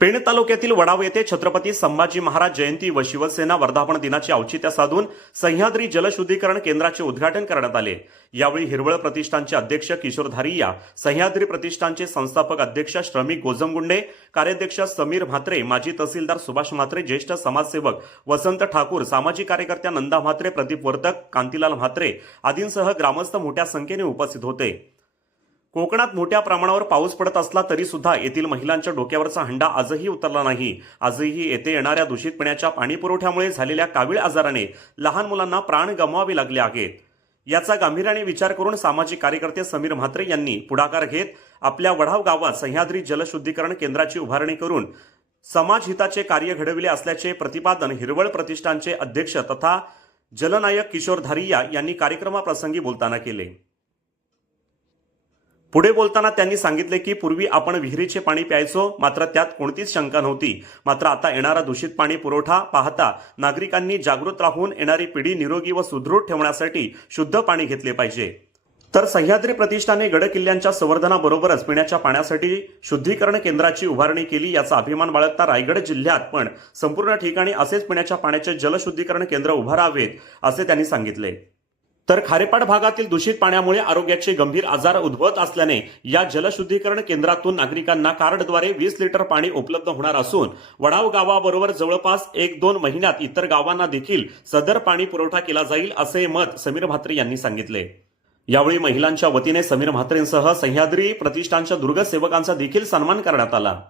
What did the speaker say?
पेण तालुक्यातील वडाव येथे छत्रपती संभाजी महाराज जयंती व शिवसेना वर्धापन दिनाचे औचित्य साधून सह्याद्री जलशुद्धीकरण केंद्राचे उद्घाटन करण्यात आले. यावेळी हिरवळ प्रतिष्ठानचे अध्यक्ष किशोर धारिया सह्याद्री प्रतिष्ठानचे संस्थापक अध्यक्ष श्रमिक गोजमगुंडे कार्याध्यक्ष समीर म्हात्रे माजी तहसीलदार सुभाष म्हात्रे ज्येष्ठ समाजसेवक वसंत ठाकूर सामाजिक कार्यकर्त्या नंदा म्हात्रे प्रदीप वर्तक कांतीलाल म्हात्रे आदींसह ग्रामस्थ मोठ्या संख्येने उपस्थित होते. कोकणात मोठ्या प्रमाणावर पाऊस पडत असला तरी सुद्धा येथील महिलांच्या डोक्यावरचा हंडा आजही उतरला नाही. आजही येथे येणाऱ्या दूषित पिण्याच्या पाणी पुरवठ्यामुळे झालेल्या कावीळ आजाराने लहान मुलांना प्राण गमवावे लागले आहेत. याचा गांभीर्याने विचार करून सामाजिक कार्यकर्ते समीर म्हात्रे यांनी पुढाकार घेत आपल्या वढाव गावात सह्याद्री जलशुद्धीकरण केंद्राची उभारणी करून समाजहिताचे कार्य घडविले असल्याचे प्रतिपादन हिरवळ प्रतिष्ठानचे अध्यक्ष तथा जलनायक किशोर धारिया यांनी कार्यक्रमाप्रसंगी बोलताना केले. पुढे बोलताना त्यांनी सांगितले की पूर्वी आपण विहिरीचे पाणी प्यायचो मात्र त्यात कोणतीच शंका नव्हती. मात्र आता येणारा दूषित पाणी पुरवठा पाहता नागरिकांनी जागृत राहून येणारी पिढी निरोगी व सुदृढ ठेवण्यासाठी शुद्ध पाणी घेतले पाहिजे. तर सह्याद्री प्रतिष्ठाने गडकिल्ल्यांच्या संवर्धनाबरोबरच पिण्याच्या पाण्यासाठी शुद्धीकरण केंद्राची उभारणी केली याचा अभिमान बाळगता रायगड जिल्ह्यात पण संपूर्ण ठिकाणी असेच पिण्याच्या पाण्याचे जलशुद्धीकरण केंद्र उभारावेत असे त्यांनी सांगितले. तर खारेपाड भागातील दूषित पाण्यामुळे आरोग्याचे गंभीर आजार उद्भवत असल्याने या जलशुद्धीकरण केंद्रातून नागरिकांना कार्डद्वारे वीस लिटर पाणी उपलब्ध होणार असून वडाव गावाबरोबर जवळपास एक दोन महिन्यात इतर गावांना देखील सदर पाणी पुरवठा केला जाईल असे मत समीर म्हात्रे यांनी सांगितले. यावेळी महिलांच्या वतीने समीर म्हात्रेंसह सह्याद्री प्रतिष्ठानच्या दुर्गसेवकांचा देखील सन्मान करण्यात आला.